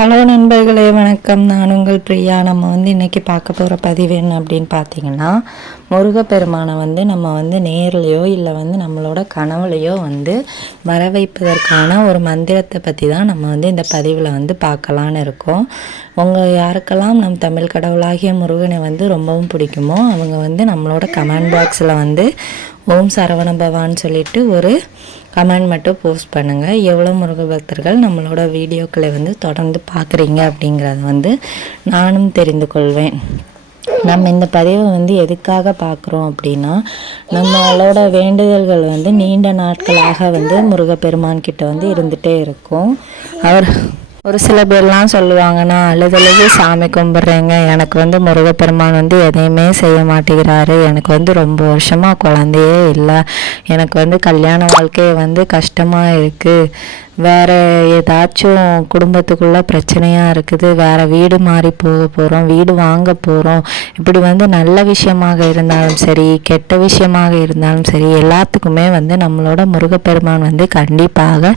Hello நண்பர்களே, வணக்கம். நான் உங்கள் பிரியா. நம்ம இன்றைக்கி பார்க்க போகிற பதிவு என்ன அப்படின்னு பார்த்தீங்கன்னா, முருகப்பெருமானை நம்ம நேர்லேயோ இல்லை நம்மளோட கனவுலையோ வர வைப்பதற்கான ஒரு மந்திரத்தை பற்றி தான் நம்ம இந்த பதிவில் பார்க்கலான்னு இருக்கோம். உங்கள் யாருக்கெல்லாம் நம் தமிழ் கடவுளாகிய முருகனை ரொம்பவும் பிடிக்குமோ அவங்க நம்மளோட கமெண்ட் பாக்ஸில் ஓம் சரவண பவான்னு சொல்லிட்டு ஒரு கமெண்ட் மட்டும் போஸ்ட் பண்ணுங்கள். எவ்வளோ முருக பக்தர்கள் நம்மளோட வீடியோக்களை தொடர்ந்து பார்க்குறீங்க அப்படிங்கிறத நானும் தெரிந்து கொள்வேன். நம்ம இந்த பதிவை எதுக்காக பார்க்குறோம் அப்படின்னா, நம்மளோட வேண்டுதல்கள் நீண்ட நாட்களாக முருகப்பெருமான் கிட்ட இருந்துகிட்டே இருக்கும். அவர் ஒரு சில பேர்லாம் சொல்லுவாங்க, நான் அழுதழுது சாமி கும்பிட்றேங்க, எனக்கு முருகப்பெருமான் எதையுமே செய்ய மாட்டேங்கிறாரு, எனக்கு ரொம்ப வருஷமாக குழந்தையே இல்லை, எனக்கு கல்யாண வாழ்க்கையை கஷ்டமாக இருக்குது, வேறு ஏதாச்சும் குடும்பத்துக்குள்ளே பிரச்சனையாக இருக்குது, வேறு வீடு மாறி போக போகிறோம், வீடு வாங்க போகிறோம், இப்படி நல்ல விஷயமாக இருந்தாலும் சரி கெட்ட விஷயமாக இருந்தாலும் சரி எல்லாத்துக்குமே நம்மளோட முருகப்பெருமான் கண்டிப்பாக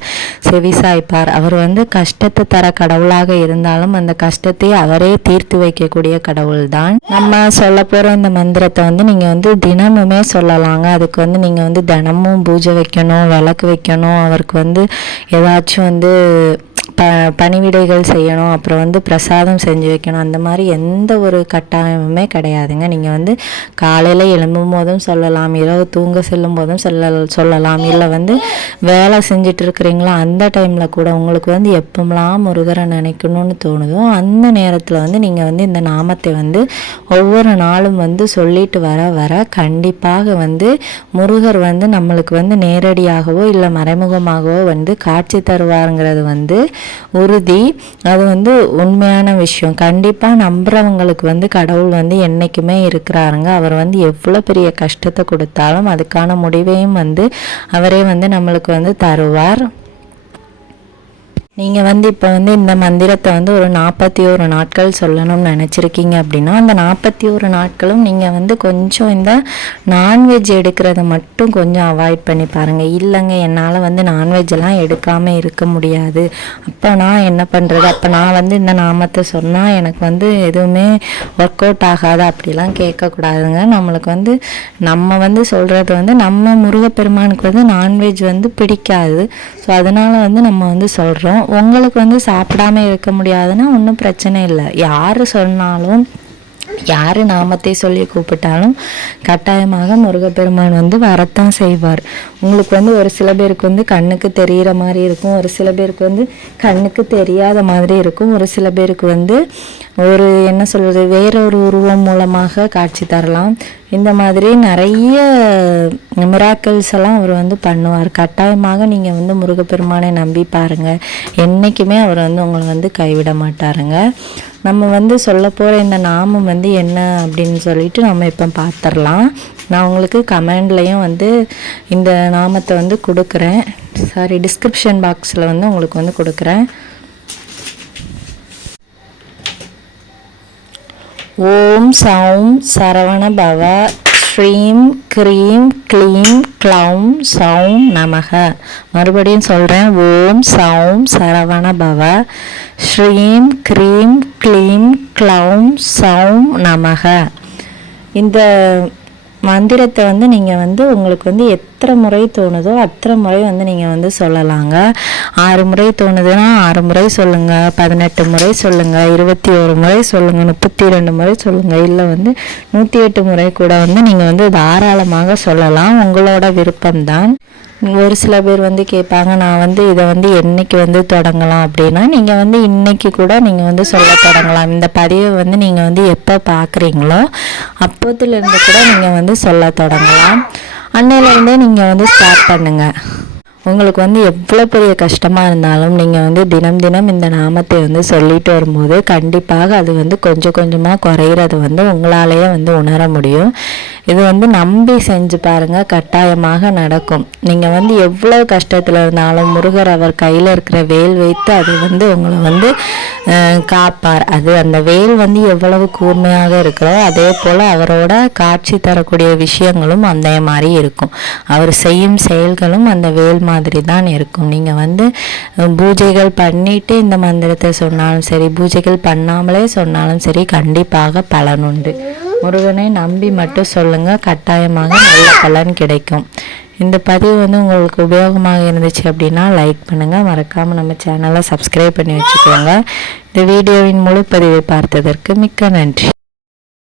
செவிசாய்ப்பார். அவர் கஷ்டத்தை தர கடவுளாக இருந்தாலும் அந்த கஷ்டத்தை அவரே தீர்த்து வைக்கக்கூடிய கடவுள் தான். நம்ம சொல்ல போகிற இந்த மந்திரத்தை நீங்கள் தினமுமே சொல்லலாங்க. அதுக்கு நீங்கள் தினமும் பூஜை வைக்கணும், விளக்கு வைக்கணும், அவருக்கு ஏதாச்சும் பணிவிடைகள் செய்யணும், அப்புறம் பிரசாதம் செஞ்சு வைக்கணும். அந்த மாதிரி எந்த ஒரு கட்டாயமுமே கிடையாதுங்க. நீங்கள் காலையில் எழும்பும் போதும் சொல்லலாம், இரவு தூங்க செல்லும் போதும் சொல்லலாம், இல்லை வேலை செஞ்சுட்டு இருக்கிறீங்களா அந்த டைமில் கூட உங்களுக்கு எப்போலாம் முருகரை நினைக்கணும்னு தோணுதோ அந்த நேரத்தில் நீங்கள் இந்த நாமத்தை ஒவ்வொரு நாளும் சொல்லிட்டு வர கண்டிப்பாக முருகர் நம்மளுக்கு நேரடியாகவோ இல்லை மறைமுகமாகவோ காட்சி தருவாருங்கிறது உறுதி. அது உண்மையான விஷயம். கண்டிப்பாக நம்புறவங்களுக்கு கடவுள் என்றைக்குமே இருக்கிறாருங்க. அவர் எவ்வளோ பெரிய கஷ்டத்தை கொடுத்தாலும் அதுக்கான முடிவையும் அவரே நம்மளுக்கு தருவார். நீங்கள் இப்போ இந்த மந்திரத்தை ஒரு 41 நாட்கள் சொல்லணும்னு நினச்சிருக்கீங்க அப்படின்னா அந்த 41 நாட்களும் நீங்கள் கொஞ்சம் இந்த நான்வெஜ் எடுக்கிறத மட்டும் கொஞ்சம் அவாய்ட் பண்ணி பாருங்கள். இல்லைங்க, என்னால் நான்வெஜ்ஜெல்லாம் எடுக்காமல் இருக்க முடியாது, அப்போ நான் என்ன பண்ணுறது, அப்போ நான் இந்த நாமத்தை சொன்னால் எனக்கு எதுவுமே ஒர்க் அவுட் ஆகாது அப்படிலாம் கேட்கக்கூடாதுங்க. நம்மளுக்கு நம்ம சொல்கிறது நம்ம முருகப்பெருமானுக்கு நான்வெஜ் பிடிக்காது. ஸோ அதனால் நம்ம சொல்கிறோம். உங்களுக்கு சாப்பிடாம இருக்க முடியாதுன்னா ஒன்றும் பிரச்சனை இல்லை. யார் சொன்னாலும் யார் நாமத்தை சொல்லி கூப்பிட்டாலும் கட்டாயமாக முருகப்பெருமான் வரத்தான் செய்வார். உங்களுக்கு ஒரு சில பேருக்கு கண்ணுக்கு தெரிகிற மாதிரி இருக்கும், ஒரு சில பேருக்கு கண்ணுக்கு தெரியாத மாதிரி இருக்கும், ஒரு சில பேருக்கு ஒரு என்ன சொல்கிறது வேறொரு உருவம் மூலமாக காட்சி தரலாம். இந்த மாதிரி நிறைய மிராக்கிள்ஸ் எல்லாம் அவர் பண்ணுவார். கட்டாயமாக நீங்கள் முருகப்பெருமானை நம்பி பாருங்கள், என்றைக்குமே அவர் உங்களை கைவிட மாட்டாருங்க. நம்ம சொல்ல போகிற இந்த நாமம் என்ன அப்படின்னு சொல்லிட்டு நம்ம இப்போ பார்த்துடலாம். நான் உங்களுக்கு கமெண்ட்லேயும் இந்த நாமத்தை கொடுக்குறேன், டிஸ்கிரிப்ஷன் பாக்ஸில் உங்களுக்கு கொடுக்குறேன். ஓம் சௌம் சரவண பவ ஸ்ரீம் க்ரீம் க்ளீம் க்ளௌம் சௌம் நமக. மறுபடியும் சொல்கிறேன், ஓம் சௌம் சரவண பவ ஸ்ரீம் க்ரீம் க்ளீம் க்ளௌம் சௌம் நமக. இந்த மந்திரத்தை நீங்கள் உங்களுக்கு எத்தனை முறை தோணுதோ அத்தனை முறை நீங்கள் சொல்லலாங்க. 6 முறை தோணுதுன்னா 6 முறை சொல்லுங்கள், 18 முறை சொல்லுங்கள், 21 முறை சொல்லுங்கள், 32 முறை சொல்லுங்கள், இல்லை 108 முறை கூட நீங்கள் தாராளமாக சொல்லலாம். உங்களோட விருப்பம்தான். ஒரு சில பேர் கேட்பாங்க, நான் இதை என்னைக்கு தொடங்கலாம் அப்படின்னா, நீங்கள் இன்னைக்கு கூட நீங்கள் சொல்ல தொடங்கலாம். இந்த பதிவை நீங்கள் எப்போ பார்க்குறீங்களோ அப்போதுலேருந்து கூட நீங்கள் சொல்ல தொடங்கலாம். அன்னையிலேருந்தே நீங்கள் ஸ்டார்ட் பண்ணுங்கள். உங்களுக்கு எவ்வளோ பெரிய கஷ்டமாக இருந்தாலும் நீங்கள் தினம் தினம் இந்த நாமத்தை சொல்லிட்டு வரும்போது கண்டிப்பாக அது கொஞ்சம் கொஞ்சமாக குறையிறது உங்களாலேயே உணர முடியும். இது நம்பி செஞ்சு பாருங்கள், கட்டாயமாக நடக்கும். நீங்கள் எவ்வளோ கஷ்டத்தில் இருந்தாலும் முருகர் அவர் கையில் இருக்கிற வேல் வைத்து அது உங்களை காப்பார். அது அந்த வேல் வந்து எவ்வளவு கூர்மையாக இருக்கிறோ அதே போல் அவரோட காட்சி தரக்கூடிய விஷயங்களும் அந்த மாதிரி இருக்கும். அவர் செய்யும் செயல்களும் அந்த வேல் மாதிரி தான் இருக்கும். நீங்கள் வந்து பூஜைகள் பண்ணிட்டு இந்த மந்திரத்தை சொன்னாலும் சரி, பூஜைகள் பண்ணாமலே சொன்னாலும் சரி, கண்டிப்பாக பலனுண்டு. முருகனை நம்பி மட்டும் சொல்லுங்கள், கட்டாயமாக நல்ல பலன் கிடைக்கும். இந்த பதிவு வந்து உங்களுக்கு உபயோகமாக இருந்துச்சு அப்படின்னா லைக் பண்ணுங்கள், மறக்காமல் நம்ம சேனலை சப்ஸ்கிரைப் பண்ணி வச்சுக்கோங்க. இந்த வீடியோவின் முழு பதிவை பார்த்ததற்கு மிக்க நன்றி.